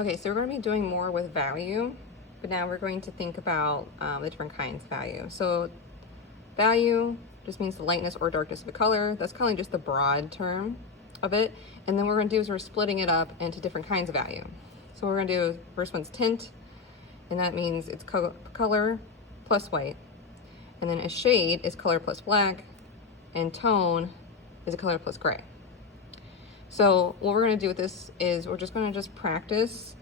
Okay, so we're going to be doing more with value, but now we're going to think about the different kinds of value. So value just means the lightness or darkness of a color. That's kind of just the broad term of it. And then what we're going to do is we're splitting it up into different kinds of value. So what we're going to do, first one's tint, and that means it's color plus white. And then a shade is color plus black, and tone is a color plus gray. So what we're going to do with this is we're just going to practice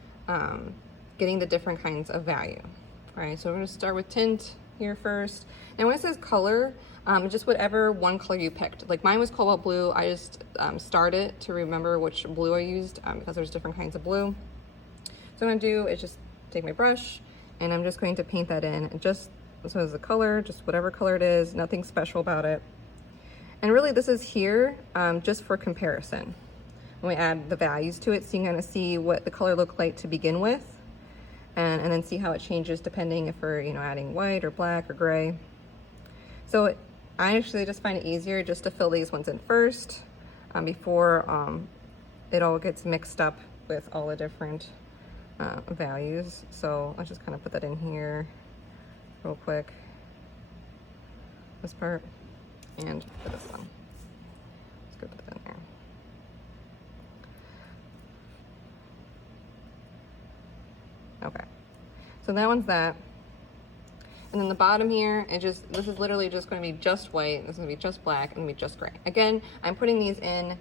getting the different kinds of value. All right, so we're going to start with tint here first. Now when it says color, just whatever one color you picked. Like mine was cobalt blue. I just started to remember which blue I used because there's different kinds of blue. So what I'm going to do is just take my brush and I'm just going to paint that in. Just so as a color, just whatever color it is, nothing special about it. And really this is here just for comparison. When we add the values to it, so you can kind of see what the color looked like to begin with, and then see how it changes depending if we're adding white or black or gray. So I actually just find it easier just to fill these ones in first before it all gets mixed up with all the different values. So let's just kind of put that in here real quick, this part, and for this one. Let's go put that in there. Okay, so that one's that. And then the bottom here, this is literally just going to be just white, this is going to be just black, and going to be just gray. Again, I'm putting these in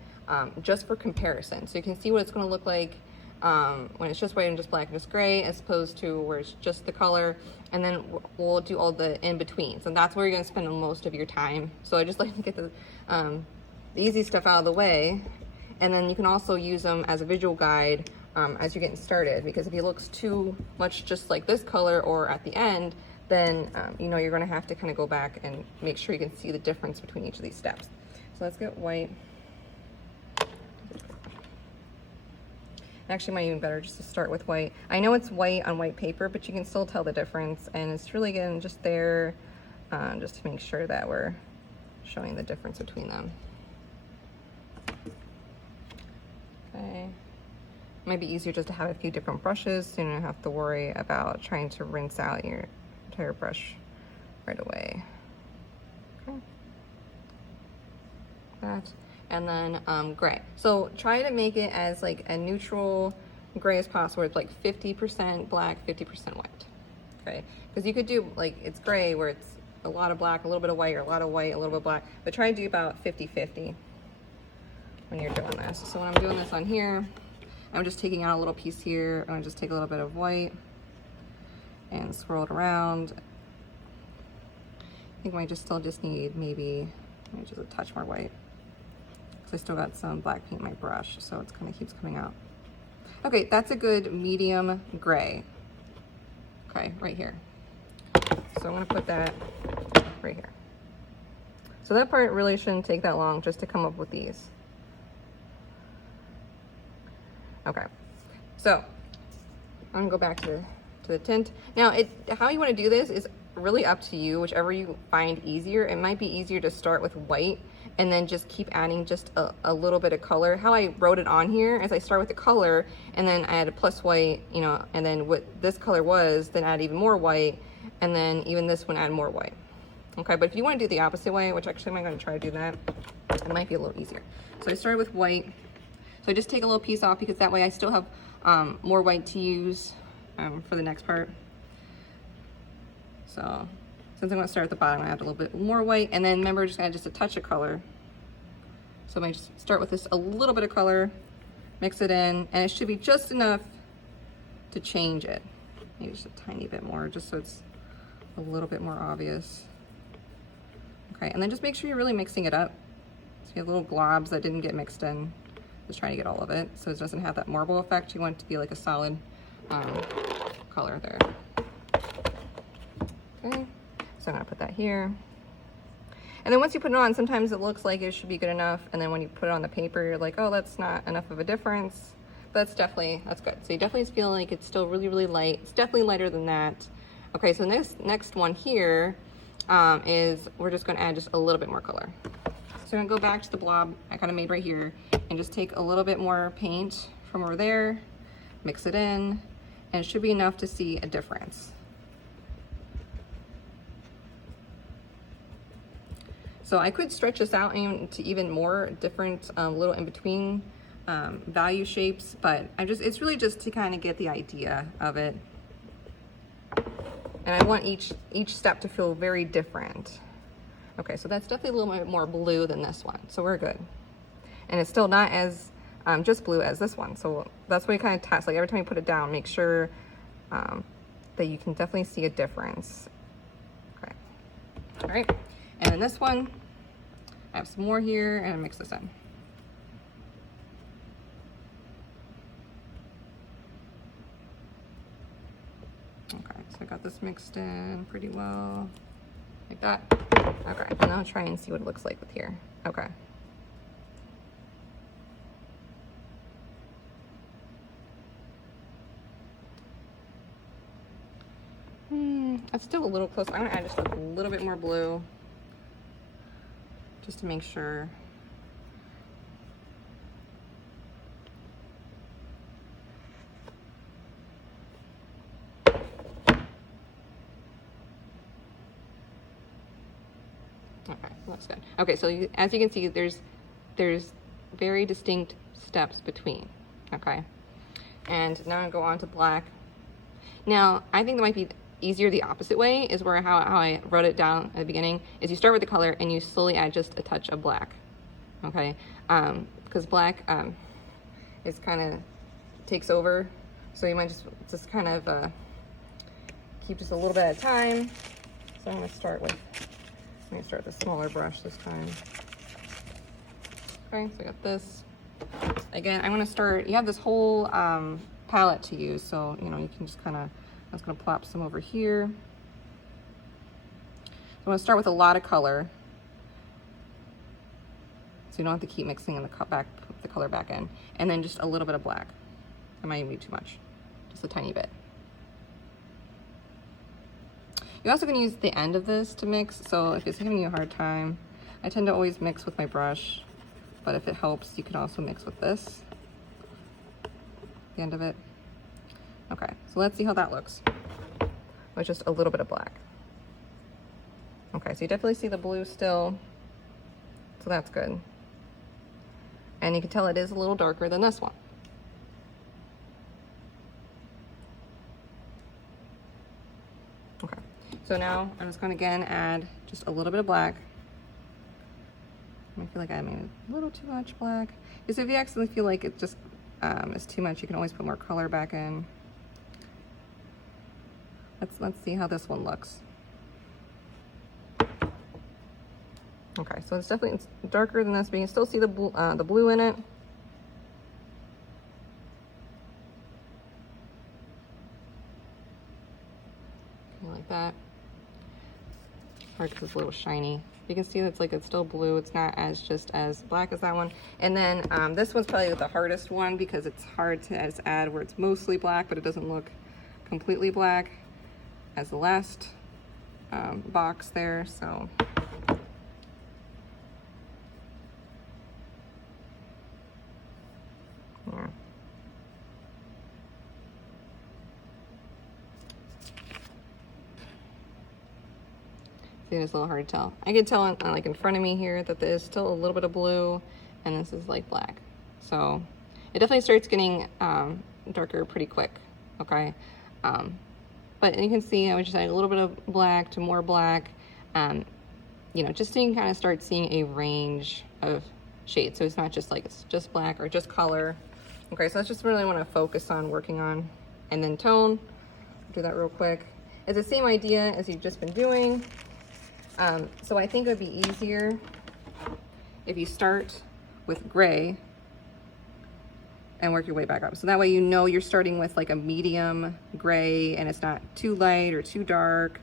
just for comparison. So you can see what it's going to look like when it's just white and just black and just gray, as opposed to where it's just the color. And then we'll do all the in-betweens. And that's where you're going to spend most of your time. So I just like to get the easy stuff out of the way. And then you can also use them as a visual guide as you're getting started, because if it looks too much just like this color or at the end, then you're going to have to kind of go back and make sure you can see the difference between each of these steps. So let's get white. Actually, it might be even better just to start with white. I know it's white on white paper, but you can still tell the difference, and it's really again just there just to make sure that we're showing the difference between them. Okay. Might be easier just to have a few different brushes so you don't have to worry about trying to rinse out your entire brush right away. Okay. That. And then gray. So try to make it as like a neutral gray as possible. It's like 50% black, 50% white. Okay, because you could do like it's gray where it's a lot of black, a little bit of white, or a lot of white, a little bit of black, but try to do about 50-50 when you're doing this. So when I'm doing this on here, I'm just taking out a little piece here. I'm gonna just take a little bit of white and swirl it around. I think I might still need maybe just a touch more white. I still got some black paint in my brush, so it kind of keeps coming out. Okay, that's a good medium gray. Okay, right here. So I'm gonna put that right here. So that part really shouldn't take that long just to come up with these. Okay, so I'm gonna go back to the tint. Now, how you wanna do this is really up to you, whichever you find easier. It might be easier to start with white and then just keep adding just a little bit of color. How I wrote it on here is I start with the color and then I add a plus white, and then what this color was, then add even more white, and then even this one add more white. Okay, but if you want to do the opposite way, which actually I'm going to try to do that, it might be a little easier. So I started with white. So I just take a little piece off because that way I still have more white to use for the next part. So since I'm going to start at the bottom, I add a little bit more white, and then remember, just add just a touch of color. So I'm going to just start with this, a little bit of color, mix it in, and it should be just enough to change it. Maybe just a tiny bit more, just so it's a little bit more obvious. Okay, and then just make sure you're really mixing it up. So you have little globs that didn't get mixed in. Just trying to get all of it, so it doesn't have that marble effect. You want it to be like a solid color there. Okay. So I'm gonna put that here. And then once you put it on, sometimes it looks like it should be good enough. And then when you put it on the paper, you're like, oh, that's not enough of a difference. But that's good. So you definitely feel like it's still really, really light. It's definitely lighter than that. Okay, so next one here is we're just gonna add just a little bit more color. So I'm gonna go back to the blob I kind of made right here and just take a little bit more paint from over there, mix it in, and it should be enough to see a difference. So I could stretch this out into even more different little in between value shapes, but it's really just to kind of get the idea of it. And I want each step to feel very different. Okay, so that's definitely a little bit more blue than this one, so we're good. And it's still not as just blue as this one, so that's what you kind of test. Like every time you put it down, make sure that you can definitely see a difference. Okay, all right. And then this one, I have some more here, and I mix this in. Okay, so I got this mixed in pretty well, like that. Okay, and I'll try and see what it looks like with here. Okay. It's still a little close. I'm gonna add just a little bit more blue, just to make sure. Okay, looks good. Okay, so as you can see, there's very distinct steps between. Okay, and now I'm gonna go on to black. Now I think that might be easier the opposite way, is where how I wrote it down at the beginning, is you start with the color and you slowly add just a touch of black. Okay, because black is kind of takes over, so you might just kind of keep just a little bit at a time. So I'm gonna start with a smaller brush this time. Okay, so I got this. Again, I'm gonna start, you have this whole palette to use, so you know you can just kind of, I'm just gonna plop some over here. I'm gonna start with a lot of color, so you don't have to keep mixing in the color back in, and then just a little bit of black. That might even be too much, just a tiny bit. You're also gonna use the end of this to mix, so if it's giving you a hard time, I tend to always mix with my brush, but if it helps, you can also mix with this, the end of it. Okay, so let's see how that looks with just a little bit of black. Okay, so you definitely see the blue still, so that's good. And you can tell it is a little darker than this one. Okay, so now I'm just going to again add just a little bit of black. I feel like I made a little too much black. Because if you accidentally feel like it just is too much, you can always put more color back in. Let's see how this one looks. Okay, so it's definitely darker than this, but you can still see the blue in it. Like that. Hard because it's a little shiny. You can see it's still blue. It's not just as black as that one. And then this one's probably the hardest one because it's hard to add where it's mostly black, but it doesn't look completely black as the last box there. So yeah. See, it's a little hard to tell. I can tell like in front of me here that there's still a little bit of blue and this is like black. So it definitely starts getting darker pretty quick, okay? But you can see I was just adding a little bit of black to more black, you know, just so you can kind of start seeing a range of shades. So it's not just like it's just black or just color. Okay, so that's just really want to focus on working on. And then tone, do that real quick. It's the same idea as you've just been doing. So I think it would be easier if you start with gray and work your way back up. So that way you know you're starting with like a medium gray and it's not too light or too dark.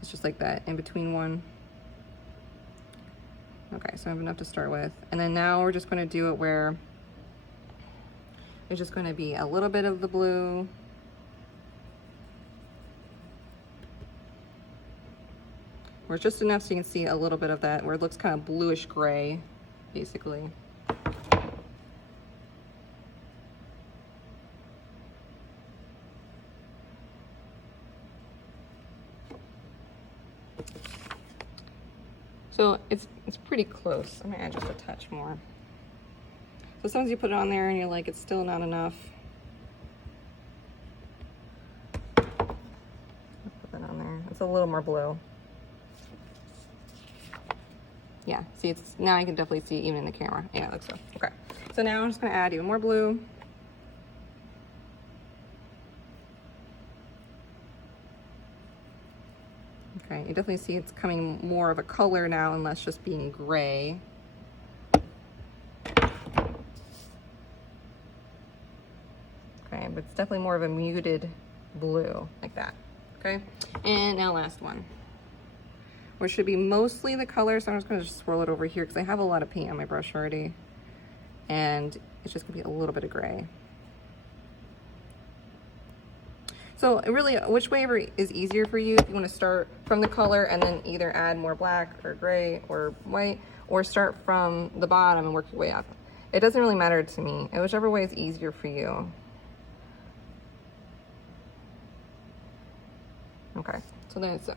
It's just like that in between one. Okay, so I have enough to start with. And then now we're just gonna do it where there's just gonna be a little bit of the blue. Where it's just enough so you can see a little bit of that, where it looks kind of bluish gray, basically. So it's pretty close. I'm gonna add just a touch more. So sometimes you put it on there and you're like, it's still not enough. I'll put that on there. It's a little more blue. Yeah, see, it's now I can definitely see it even in the camera. Yeah, it looks so. Okay, so now I'm just gonna add even more blue. Okay, you definitely see it's coming more of a color now and less just being gray. Okay, but it's definitely more of a muted blue, like that. Okay, and now last one, which should be mostly the color, so I'm just gonna swirl it over here because I have a lot of paint on my brush already, and it's just gonna be a little bit of gray. So really, whichever is easier for you, if you want to start from the color and then either add more black or gray or white, or start from the bottom and work your way up. It doesn't really matter to me, whichever way is easier for you. Okay, so then it's a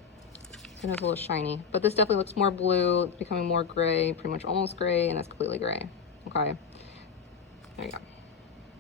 little shiny, but this definitely looks more blue, it's becoming more gray, pretty much almost gray, and that's completely gray. Okay, there you go.